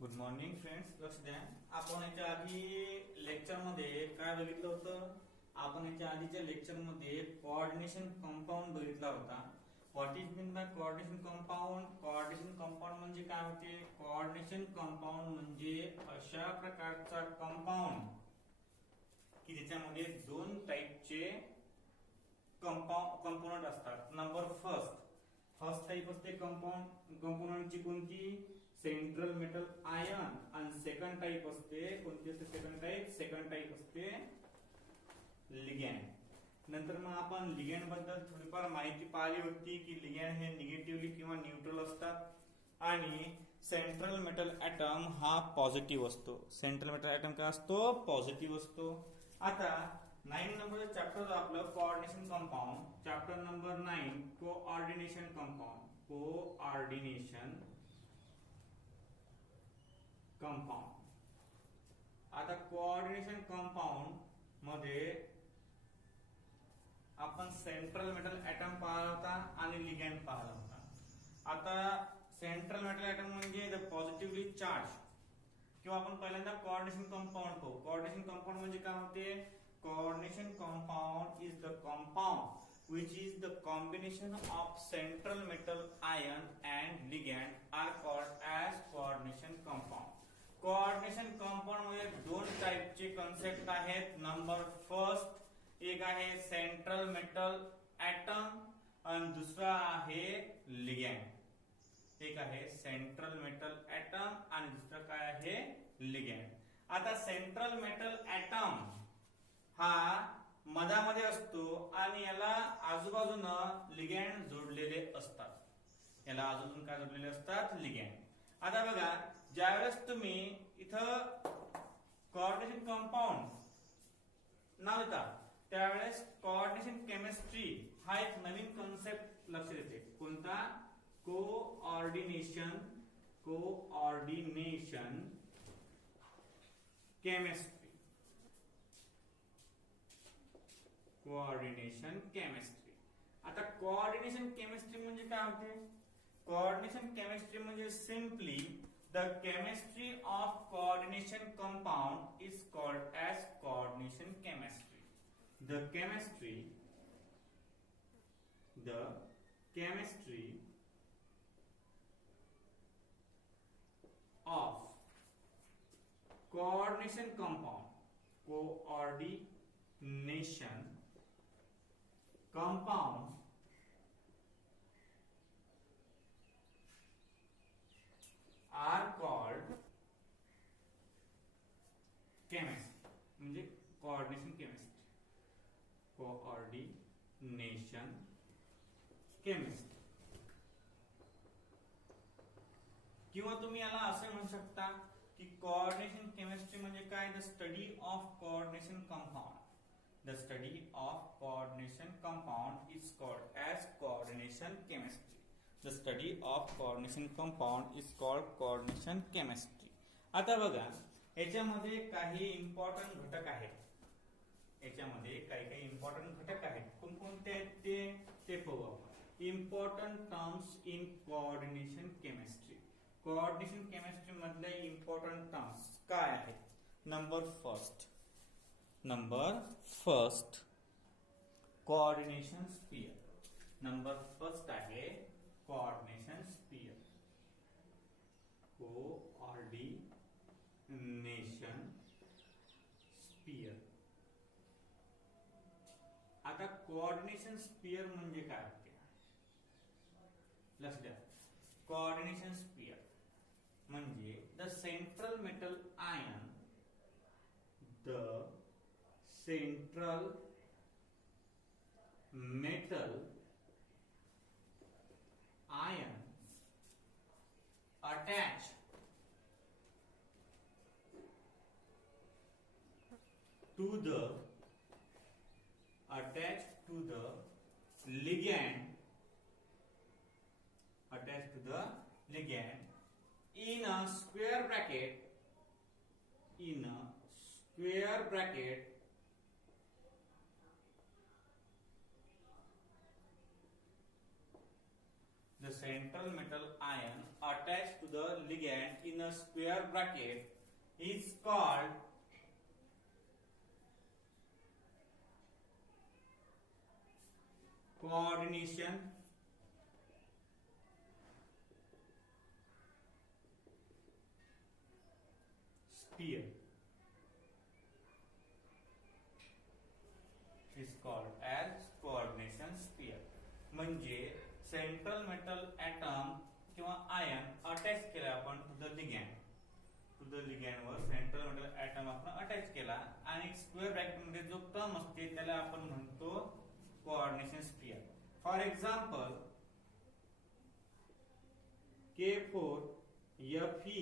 Good morning friends. लक्ष द्या. आपण याच्या आधी लेक्चर मध्ये काय बघितलं होतं? आपण याच्या आधीच्या लेक्चर मध्ये कोऑर्डिनेशन कंपाऊंड बघितला होता. What is mean by coordination compound? Coordination compound म्हणजे काय होते? कोऑर्डिनेशन कंपाऊंड म्हणजे अशा प्रकारचा कंपाऊंड की ज्याच्यामध्ये दोन टाईपचे कंपोनंट असतात. नंबर फर्स्ट टाइप असते कंपोनंटची कोणती? Central metal ion. आणि सेकंड टाइप असते कोणती असते? सेकंड टाइप असते लिगॅंड. नंतर मग आपण लिगॅंड बद्दल थोडीफार माहिती पाहिली होती की लिगॅंड हे निगेटिव्हली किंवा न्यूट्रल असतात आणि सेंट्रल मेटल ऍटम हा पॉझिटिव्ह असतो. सेंट्रल मेटल ऍटम काय असतो? पॉझिटिव्ह असतो. आता 9 नंबरचं चॅप्टर आपलं coordination compound. Chapter number 9 coordination compound. आता कोऑर्डिनेशन कंपाऊंड मध्ये आपण सेंट्रल मेटल ऍटम पाहिला होता आणि लिगॅंड पाहिला होता. आता सेंट्रल मेटल ऍटम म्हणजे द पॉझिटिव्हली चार्ज किंवा आपण पहिल्यांदा कोऑर्डिनेशन कंपाऊंड पाहू. कोऑर्डिनेशन कंपाऊंड म्हणजे काय होते? Coordination compound is the compound which is the combination of central metal ion and ligand are called as coordination compound. Coordination compound मध्ये दोन टाइपचे कन्सेप्ट आहेत. नंबर फर्स्ट एक आहे सेंट्रल मेटल ऍटम आणि दुसरा आहे लिगॅंड. एक आहे सेंट्रल मेटल ऍटम आणि दुसरा काय आहे? लिगॅंड. आता सेंट्रल मेटल ऍटम हा मधामध्ये असतो आणि याला आजूबाजूनं लिगॅंड जोडलेले असतात. याला आजूबाजून काय जोडलेले असतात? लिगॅंड. आता बघा, ज्यावेळेस तुम्ही इथं कोऑर्डिनेशन कंपाऊंड नाव देता त्यावेळेस कोऑर्डिनेशन केमिस्ट्री हा एक नवीन कन्सेप्ट लक्षात येते. कोणता? Coordination chemistry. Coordination chemistry. आता कोऑर्डिनेशन केमिस्ट्री म्हणजे काय होते? कोऑर्डिनेशन केमिस्ट्री म्हणजे simply the chemistry of coordination compound is called as coordination chemistry. The chemistry of coordination compound. Coordination compound are called chemistry. म्हणजे कोऑर्डिनेशन केमिस्ट्री. कोऑर्डिनेशन केमिस्ट्री किंवा तुम्ही याला असे म्हणू शकता की कोऑर्डिनेशन केमिस्ट्री म्हणजे काय? The study of coordination compound. The study of coordination compound is called as coordination chemistry. The study of coordination compound is called coordination chemistry. आता बघा, याच्यामध्ये काही इम्पॉर्टंट घटक आहेत. याच्यामध्ये काही इम्पॉर्टंट घटक आहेत. कोणकोणते आहेत ते पाहू आपण. Important terms in coordination chemistry. Coordination chemistry मधले इम्पॉर्टंट टर्म्स काय आहेत? Number first coordination sphere. Number first आहे कोऑर्डिनेशन स्फियर. Coordination sphere. आता कोऑर्डिनेशन स्फियर म्हणजे काय होते? लक्ष द्या. कोऑर्डिनेशन स्फियर म्हणजे the central metal ion. The central metal ion attached to the ligand in a square bracket the central metal ion attached to the ligand in a square bracket is called coordination sphere. Is called as coordination sphere. म्हणजे central metal item किंवा ion attach केला आपण to the ligand वर central metal item आपण attach केला आणि square bracket मध्ये जो टर्म असते त्याला आपण म्हणतो coordination sphere. For example K4 Fe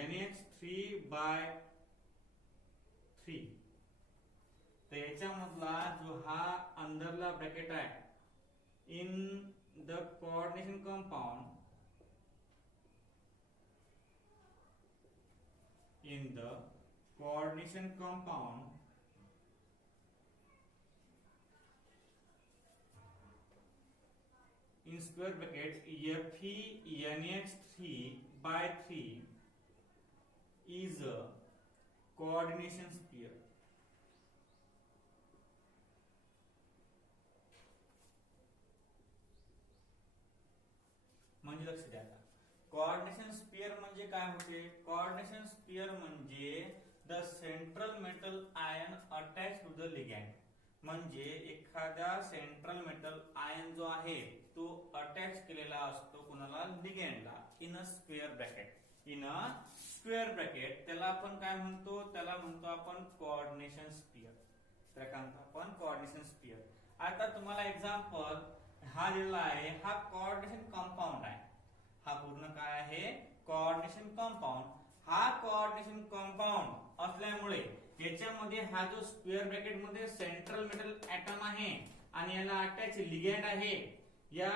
NH3/3. तर याच्यामधला जो हा अंदरला ब्रॅकेट आहे in the coordination compound in square bracket Fe NH3/3 is a coordination sphere. म्हणजे लक्ष द्या, कोऑर्डिनेशन स्फियर म्हणजे काय होते? कोऑर्डिनेशन स्फियर म्हणजे the central metal ion attach to the ligand. म्हणजे एखादा सेंट्रल मेटल आयन जो आहे तो अटॅच केलेला असतो कोणाला? लिगॅंडला. इन अ स्क्वेअर ब्रॅकेट त्याला आपण काय म्हणतो? त्याला म्हणतो आपण कोऑर्डिनेशन स्फियर. तर काय म्हणतो आपण? Coordination sphere. आता तुम्हाला एक्झाम्पल हा दिलेला आहे, हा कोऑर्डिनेशन कंपाऊंड आहे. हा पूर्ण काय आहे? Coordination compound. हा कोऑर्डिनेशन कंपाऊंड असल्यामुळे याच्यामध्ये हा जो स्क्वेअर ब्रॅकेट मध्ये सेंट्रल मेटल ॲटम आहे आणि याला अटॅच लिगॅंड आहे, या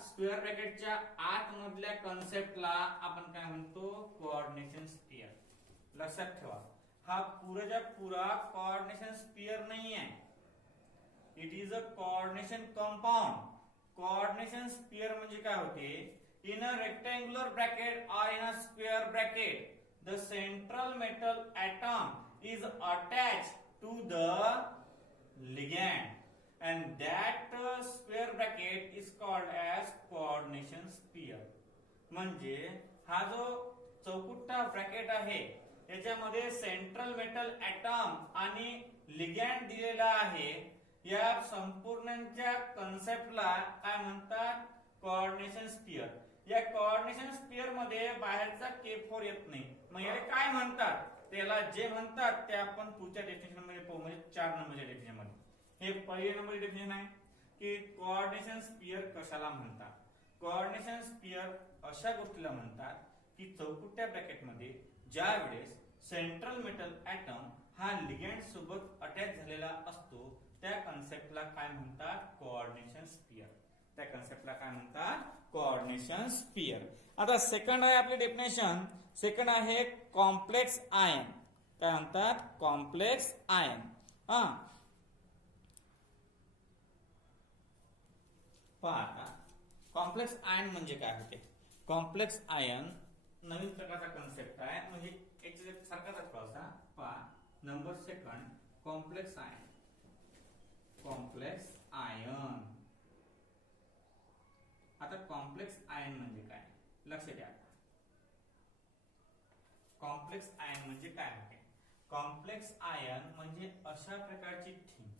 स्क्वेअर ब्रॅकेटच्या आत मधल्या कन्सेप्टला आपण काय म्हणतो? Coordination sphere. लक्षात ठेवा, हा पुराच्या पुरा कोऑर्डिनेशन स्फियर नाही आहे. It is a coordination compound. Coordination sphere म्हणजे काय होते? In a rectangular bracket or in a square bracket the central metal atom is attached to the ligand and that square bracket is called as coordination sphere. म्हणजे हा जो चौकुट्टा bracket आहे याच्यामध्ये central metal item आणि ligand दिलेला आहे. या संपूर्णच्या कन्सेप्टला काय म्हणतात? Coordination sphere. या कोऑर्डिनेशन स्फियर मध्ये बाहेरचा K4 येत नाही. मग याला काय म्हणतात? त्याला जे म्हणतात ते आपण पुढच्या डेफिनेशन मध्ये पाहू. म्हणजे 4 नंबरच्या डेफिनेशन मध्ये हे पहिल्या नंबर डेफिनेशन आहे की कोऑर्डिनेशन स्फियर कशाला म्हणतात. कोऑर्डिनेशन स्फियर अशा गोष्टीला म्हणतात की चौकुट्या ब्रॅकेट मध्ये ज्या वेळेस सेंट्रल मेटल ॲटम हा लिगॅंड सोबत अटॅच झालेला असतो त्या कन्सेप्टला काय म्हणतात? Coordination sphere. त्या कन्सेप्टला काय म्हणतात? Coordination sphere. आता सेकंड आहे आपली डेफिनेशन. सेकंड आहे कॉम्प्लेक्स आयन. काय म्हणतात? Complex ion. पहा कॉम्प्लेक्स आयन म्हणजे काय होते? कॉम्प्लेक्स आयन नवीन प्रकारचा कन्सेप्ट आहे. म्हणजे याच्या सारखाच थोडासा. पहा number second complex ion. Complex ion. आता कॉम्प्लेक्स आयन म्हणजे काय? लक्ष द्या. कॉम्प्लेक्स आयन म्हणजे काय होते? कॉम्प्लेक्स आयन म्हणजे अशा प्रकारची थिंग.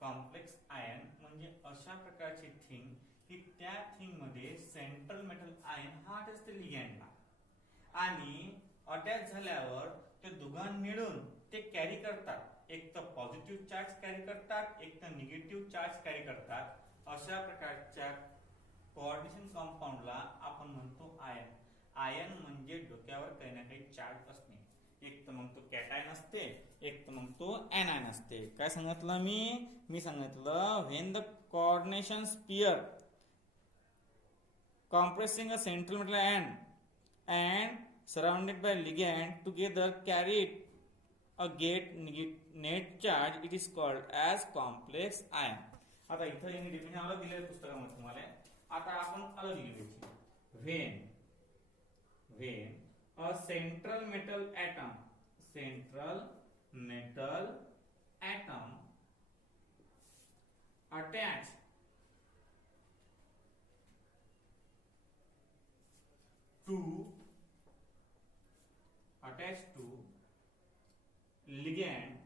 कॉम्प्लेक्स आयन म्हणजे अशा प्रकारची थिंग की त्या थिंग मध्ये सेंट्रल मेटल आयन हा अटॅच लिगॅंडला आणि अटॅच झाल्यावर ते दोघां मिळून ते कॅरी करतात. एक तर पॉझिटिव्ह चार्ज कॅरी करतात, एक तर निगेटिव्ह चार्ज कॅरी करतात. अशा प्रकारच्या कोऑर्डिनेशन कंपाऊंडला आपण म्हणतो आयन. आयन म्हणजे डोक्यावर काही ना काही चार्ज असणे. एक तर मग तो कॅटायन असते, एक तर मग तो एनायन असते. काय सांगितलं मी सांगितलं when the coordination sphere compressing a central metal and surrounded by ligand together carried a net charge, it is called as complex ion. आता इथं यांनी डेफिनेशन अलग दिलेलं पुस्तकामध्ये तुम्हाला. आता आपण अलग लिहायची. When when a central metal atom attached to ligand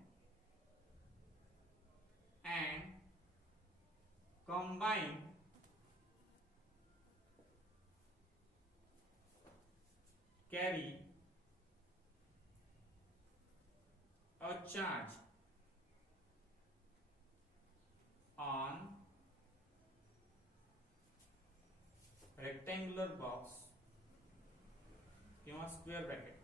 and combine carry a charge on rectangular box किंवा square bracket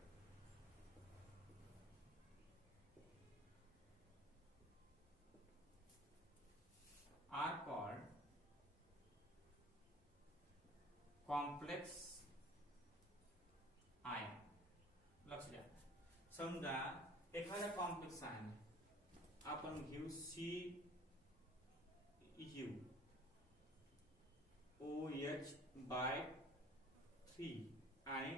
are called complex ion. लक्ष द्या, समजा एखादा कॉम्प्लेक्स आयन आपण घेऊ CuOH/3 आणि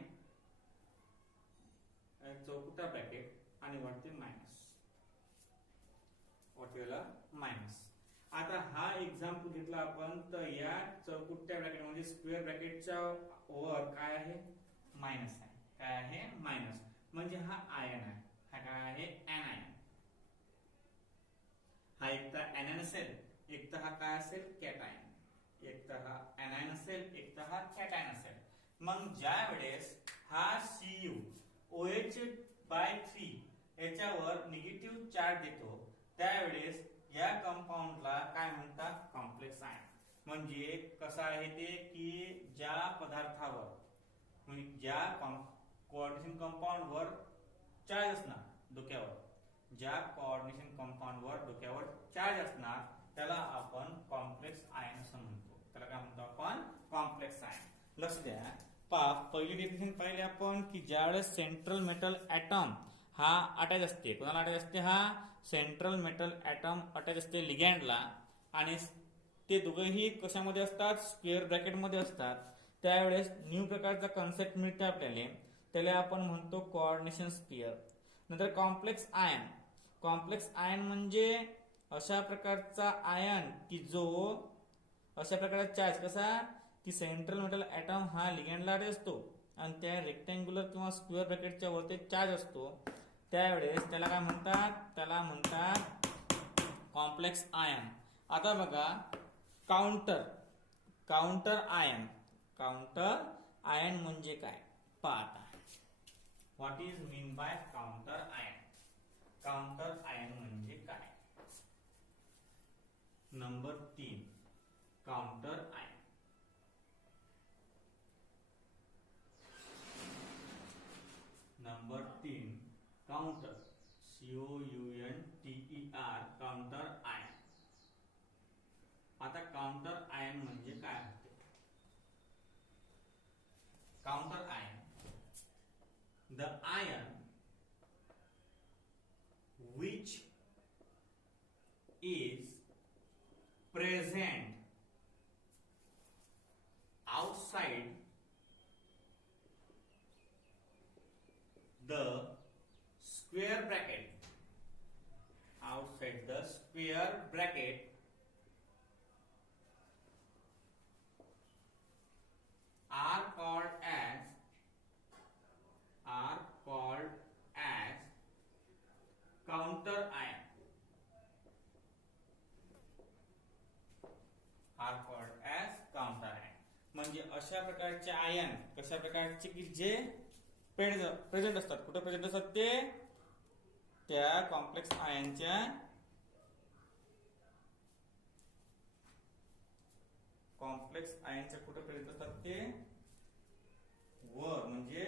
चौकुटा ब्रॅकेट आणि वरती मायनस. आता हा एक्झाम्पल घेतला आपण, तर या चौकुट्या ब्रॅकेट म्हणजे स्क्वेअर ब्रॅकेटच्या वर काय आहे, मायनस आहे. काय आहे, मायनस. म्हणजे हा आयन आहे. हा काय आहे, एनायन. हा एक तर एनायन असेल, एक तर हा काय असेल, कॅटायन. एक तर हा एनायन असेल, एक तर हा कॅटायन असेल. मग ज्या वेळेस हा CuOH/3 याच्यावर निगेटिव्ह चार्ज देतो, त्यावेळेस या कंपाऊंडला काय म्हणतात, कॉम्प्लेक्स आयन. म्हणजे कसं आहे ते, की ज्या पदार्थावर म्हणजे ज्या कोऑर्डिनेशन कंपाऊंड वर चार्ज असणार डोक्यावर, ज्या कोऑर्डिनेशन कंपाऊंड वर डोक्यावर चार्ज असणार त्याला आपण कॉम्प्लेक्स आयन असं म्हणतो. त्याला काय म्हणतो आपण, कॉम्प्लेक्स आयन. लक्ष द्या, पहिली डेफिनेशन पाहिली आपण की ज्यावेळेस सेंट्रल मेटल ऍटम हा अटॅच असते, कोणाला अटॅच असते, हा सेंट्रल मेटल ऍटम अटॅच असते लिगँडला, आणि ते दोघेही कशामध्ये असतात, स्क्वेअर ब्रॅकेट मध्ये असतात. त्यावेळेस न्यू प्रकारचा कन्सेप्ट मिळते आपल्याला, त्याला आपण म्हणतो कोऑर्डिनेशन स्फियर. नंतर कॉम्प्लेक्स आयन. कॉम्प्लेक्स आयन म्हणजे अशा प्रकारचा आयन की जो अशा प्रकारचा चार्ज कसा की सेंट्रल मेटल ऍटम हा लिगँडला अटॅच असतो आणि त्या रेक्टँग्युलर किंवा स्क्वेअर ब्रॅकेटच्या वरती चार्ज असतो. त्यावेळेस त्याला काय म्हणतात, त्याला म्हणतात कॉम्प्लेक्स आयन. आता बघा, काउंटर आयन म्हणजे काय पाहता. What is mean by counter ion. Counter ion म्हणजे काय. Number 3 counter ion. Number 3 counter, COUNTER, counter ion. आता काउंटर आयन म्हणजे काय होते. Counter ion, the ion which is present outside the square bracket, are called as counter ion. Are called as counter ion. म्हणजे अशा प्रकारचे ion, कशा प्रकारचे की जे प्रेझेंट असतात. कुठे प्रेझेंट असतात ते, त्या कॉम्प्लेक्स आयनच्या कुठे प्रेझेंट असतात ते वर. म्हणजे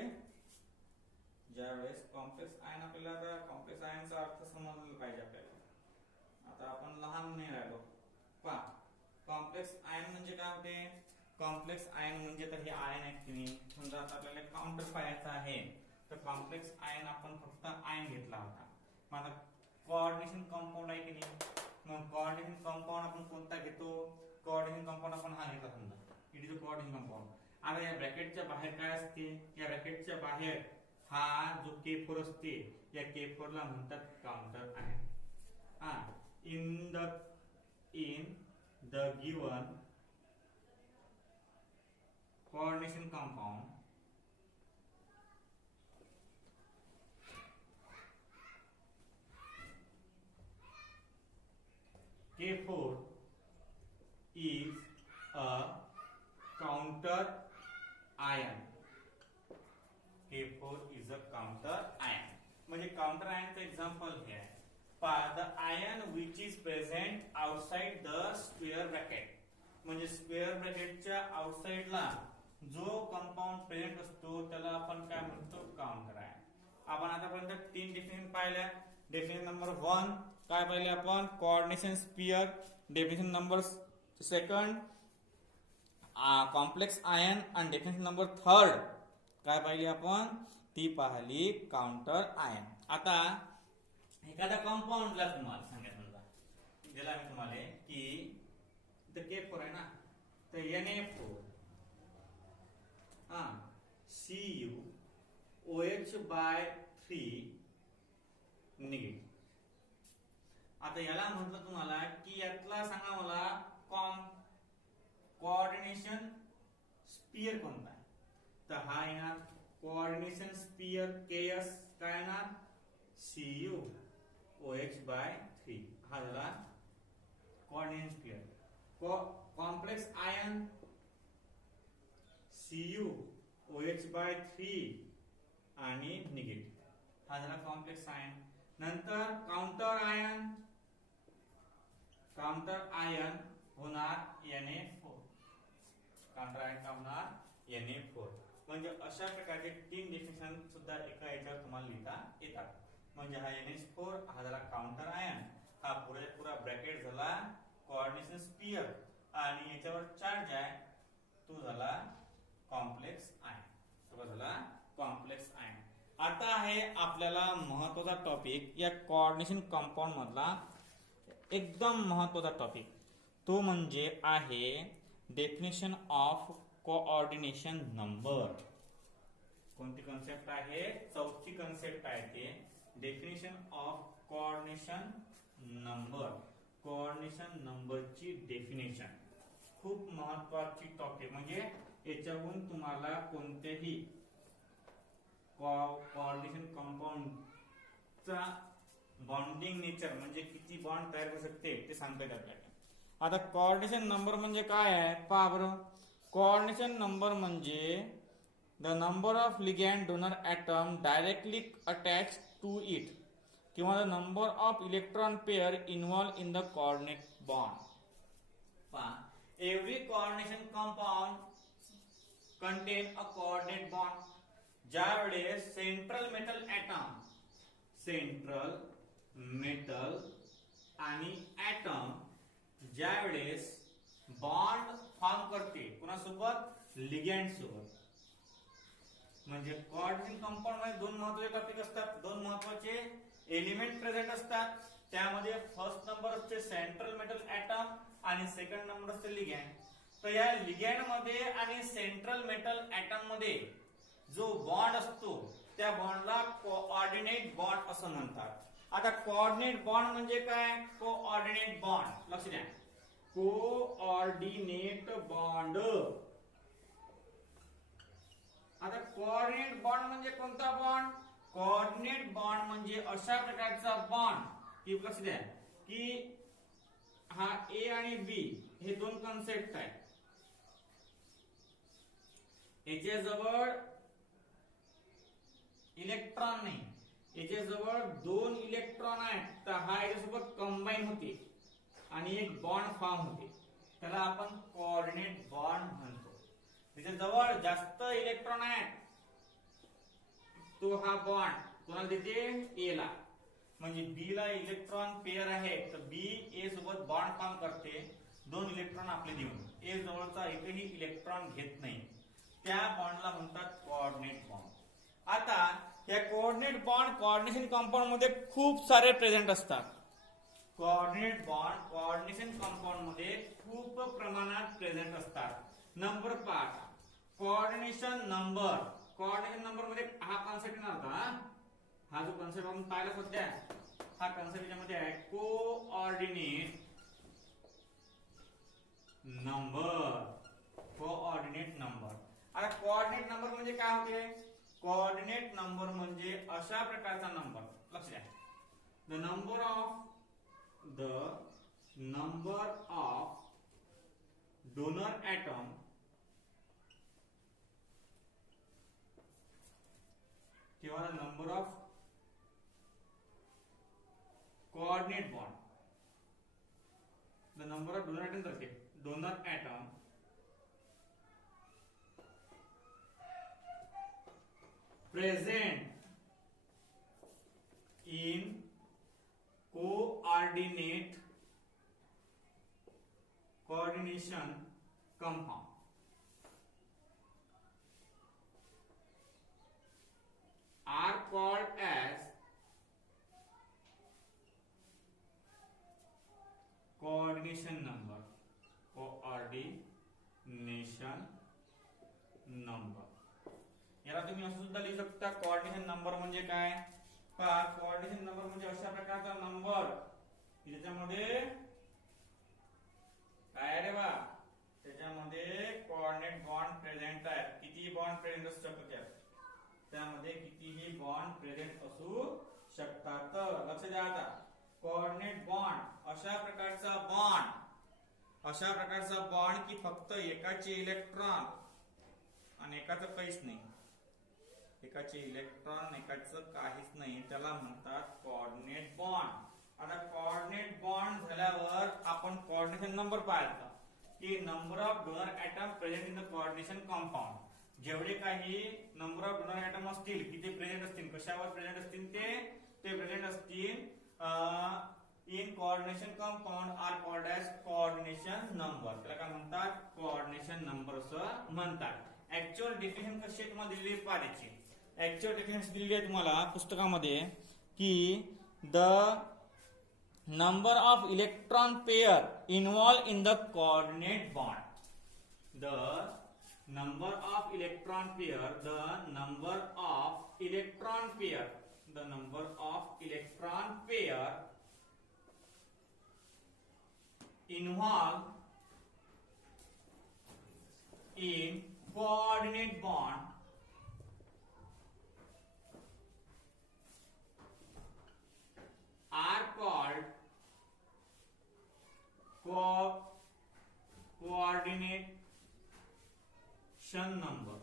ज्यावेळेस कॉम्प्लेक्स आयन, आपल्याला कॉम्प्लेक्स आयनचा अर्थ समजला पाहिजे आपल्याला. आता आपण लहान नाही राहिलो. पहा, कॉम्प्लेक्स आयन म्हणजे काय होते. कॉम्प्लेक्स आयन म्हणजे तर हे आयन आहेत की नाही. समजा आता आपल्याला काउंटर पाहायचा आहे, तर कॉम्प्लेक्स आयन आपण फक्त आयन घेतला होता. मग आता कोऑर्डिनेशन कंपाऊंड आहे की नाही. मग कोऑर्डिनेशन कंपाऊंड आपण कोणता घेतो, कोऑर्डिनेशन कंपाऊंड आपण हा घेतला. समजा it is a coordination compound. आता या ब्रॅकेटच्या बाहेर काय असते, या ब्रॅकेटच्या बाहेर हा जो K4 असते या K4 ला म्हणतात counter ion. in the given coordination compound K4 is a counter ion. K4 is a counter ion. म्हणजे काउंटर आयनचं एक्झाम्पल हे आहे. The ion which is present outside the square bracket. म्हणजे स्क्वेअर ब्रॅकेटच्या आउटसाइडला जो compound present असतो त्याला आपण काय म्हणतो काउंटर आयन. आपण आतापर्यंत 3 डेफिनेशन पाहिल्या. डेफिनेशन नंबर 1 काय पाहिले आपण coordination sphere. Definition number 2 complex ion आणि डेफिनेशन नंबर 3 काय पाहिली आपण ती पाहिली काउंटर आयन. आता एखादा कंपाऊंडला तुम्हाला सांगायचं समजा दिला मी तुम्हाला की इथं K4 आहे ना तर Na4 CuOH/3 निगेटिव्ह. आता याला म्हटलं तुम्हाला की यातला सांगा मला कोऑर्डिनेशन स्फियर कोणता आहे. तर हा येणार कोऑर्डिनेशन स्फियर KS काय येणार CuOH/3 हा झाला coordination sphere. Complex ion CuOH/3 आणि निगेटिव्ह हा झाला कॉम्प्लेक्स आयन. नंतर काउंटर आयन होणार Na4. काउंटर आयन का होणार Na4. म्हणजे अशा प्रकारचे 3 डेफिनेशन सुद्धा एका याच्यावर तुम्हाला लिहिता येतात. म्हणजे हा NH4 हा झाला काउंटर आयन. हा पुरा ब्रॅकेट झाला कोऑर्डिनेशन स्फियर आणि याच्यावर चार्ज आहे तो झाला कॉम्प्लेक्स आयन. तो झाला कॉम्प्लेक्स आयन. आता आहे आपल्याला महत्त्वाचा टॉपिक या कोऑर्डिनेशन कंपाऊंड मधला एकदम महत्त्वाचा टॉपिक. तो म्हणजे आहे डेफिनेशन ऑफ कोऑर्डिनेशन नंबर. कोणती कन्सेप्ट आहे 4थी कन्सेप्ट आहे ते definition of coordination number. Coordination नंबरची डेफिनेशन खूप महत्त्वाची टॉपिक. म्हणजे याच्यावरून तुम्हाला कोणतेही कोऑर्डिनेशन कंपाऊंडचा बॉन्डिंग नेचर म्हणजे किती बॉन्ड तयार करू शकते ते सांगता येईल आपल्याला. आता कोऑर्डिनेशन नंबर म्हणजे काय आहे पहा बरं. कोऑर्डिनेशन नंबर म्हणजे the number of ligand donor atom directly attach to it किंवा the number of electron pair involve in the coordinate bond. पहा every coordination compound contain a coordinate bond. ज्या वेळेस सेंट्रल मेटल आणि item ज्या वेळेस bond form करते कोणासोबत ligand सोबत. म्हणजे कोऑर्डिनेशन कंपाऊंड मध्ये 2 महत्त्वाचे टॉपिक असतात. 2 महत्त्वाचे एलिमेंट प्रेझेंट असतात. त्यामध्ये फर्स्ट नंबर असते सेंट्रल मेटल ॲटम आणि सेकंड नंबर असते लिगॅंड. तर या लिगॅंड मध्ये आणि सेंट्रल मेटल ॲटम मध्ये जो बॉन्ड असतो त्या बॉन्डला कोऑर्डिनेट बॉन्ड असं म्हणतात. आता कोऑर्डिनेट बॉन्ड म्हणजे काय कोऑर्डिनेट बॉन्ड लक्ष द्या. Coordinate bond. आता कोऑर्डिनेट बॉन्ड म्हणजे कोणता बॉन्ड. कोऑर्डिनेट बॉन्ड म्हणजे अशा प्रकारचा बॉन्ड की लक्ष द्या की हा A आणि B हे 2 कन्सेप्ट आहेत. याच्या जवळ इलेक्ट्रॉन नाही. याच्या जवळ 2 इलेक्ट्रॉन आहेत. तर हा याच्यासोबत कंबाईन होते आणि एक बॉन्ड फॉर्म होते. त्याला आपण कोऑर्डिनेट बॉन्ड म्हणतो. त्याच्या जवळ जास्त इलेक्ट्रॉन आहेत तो हा बॉन्ड कोणाला देते A ला. म्हणजे B ला इलेक्ट्रॉन पेअर आहे तर B A सोबत बॉन्ड फॉर्म करते 2 इलेक्ट्रॉन आपले देऊन. A जवळचा एकही इलेक्ट्रॉन घेत नाही. त्या बॉन्डला म्हणतात कोऑर्डिनेट बॉन्ड. आता या कोऑर्डिनेट बॉन्ड कोऑर्डिनेशन कंपाऊंड मध्ये खूप सारे प्रेझेंट असतात. कोऑर्डिनेट बॉन्ड कोऑर्डिनेशन कंपाऊंड मध्ये खूप प्रमाणात प्रेझेंट असतात. Number 5 coordination number coordination number मध्ये हा कॉन्सेप्ट येणार होता. हा जो कॉन्सेप्ट आपण पाहिला सध्या, हा कॉन्सेप्ट याच्यामध्ये आहे कोऑर्डिनेट नंबर. Coordinate number. आता कोऑर्डिनेट नंबर म्हणजे काय होते? कोऑर्डिनेट नंबर म्हणजे अशा प्रकारचा नंबर, लक्ष द्या, the number of donor atom किंवा the number of coordinate bond. The number of donor atom करके donor atom present in coordination compound are called as coordination number. Coordination number. याला तुम्ही असं सुद्धा लिहू शकता, कोऑर्डिनेशन नंबर म्हणजे काय? पहा, कोऑर्डिनेशन नंबर म्हणजे अशा प्रकारचा नंबर ज्याच्यामध्ये काय रे बा, त्याच्यामध्ये कोऑर्डिनेट बॉन्ड प्रेझेंट आहे. किती बॉन्ड प्रेझेंट असू शकतात? त्यामध्ये कितीही बॉन्ड प्रेझेंट असू शकतात. लक्ष द्या. आता कोऑर्डिनेट बॉन्ड अशा प्रकारचा बॉन्ड की फक्त एकाचे इलेक्ट्रॉन आणि एकाचं काहीच नाही, एकाचे इलेक्ट्रॉन एकाचं काहीच नाही, त्याला म्हणतात कोऑर्डिनेट बॉन्ड. आता कोऑर्डिनेट बॉन्ड झाल्यावर आपण कोऑर्डिनेशन नंबर पाहायचा की number of donor atom present in the coordination compound. जेवढे काही नंबर ऑफ डोनर एटम असतील, किती प्रेझेंट असतील, कशावर प्रेझेंट असतील, ते प्रेझेंट असतील in coordination compound are called as coordination number. त्याला काय म्हणतात? कोऑर्डिनेशन नंबर असं म्हणतात. ऍक्च्युअल डेफिनेशन कशी आहे तुम्हाला दिलेली पाहायची. ऍक्च्युअल डेफिनेशन दिलेली आहे तुम्हाला पुस्तकामध्ये की the number of electron pair involve in the coordinate bond. The number of electron pair, the number of electron pair, the number of electron pair involved in coordinate bond are called coordination number.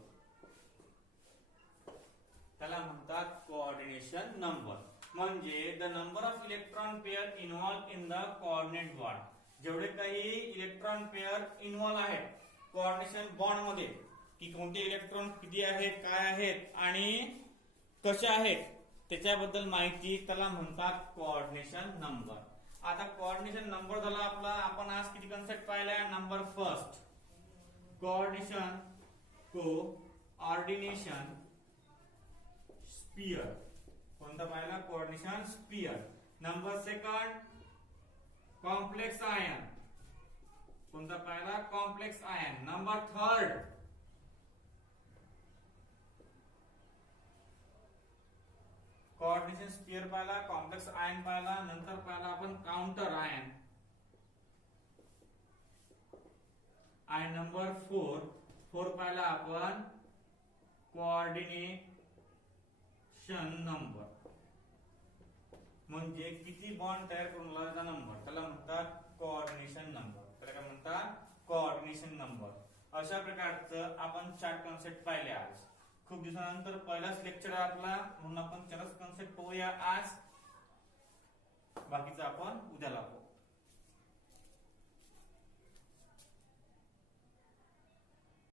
त्याला म्हणतात coordination number. म्हणजे the number of electron pair involve in the coordinate bond. जेवढे काही electron pair involve आहेत coordination bond मध्ये, की कोणते electron किती आहेत, काय आहेत आणि कसे आहेत, त्याच्याबद्दल माहिती, त्याला म्हणतात कोऑर्डिनेशन नंबर. आता कोऑर्डिनेशन नंबर झाला आपला. आपण आज किती कन्सेप्ट पाहिलाय? Number first coordination sphere. कोणता पाहिला? Coordination sphere. Number second complex ion. कोणता पाहिला? Complex ion. Number third coordination sphere पाहिला, कॉम्प्लेक्स आयन पाहिला, नंतर पाहिला आपण काउंटर आयन. आणि नंबर फोर पाहिला आपण कोऑर्डिनेशन नंबर. म्हणजे किती बॉन्ड तयार करून लावायचा नंबर, त्याला म्हणतात कोऑर्डिनेशन नंबर. त्याला काय म्हणतात? Coordination number. अशा प्रकारचं आपण 4 कॉन्सेप्ट पाहिले आज. खूप दिवसानंतर पहिलाच लेक्चर आहे आपला, म्हणून आपण 4 कॉन्सेप्ट पाहूया आज.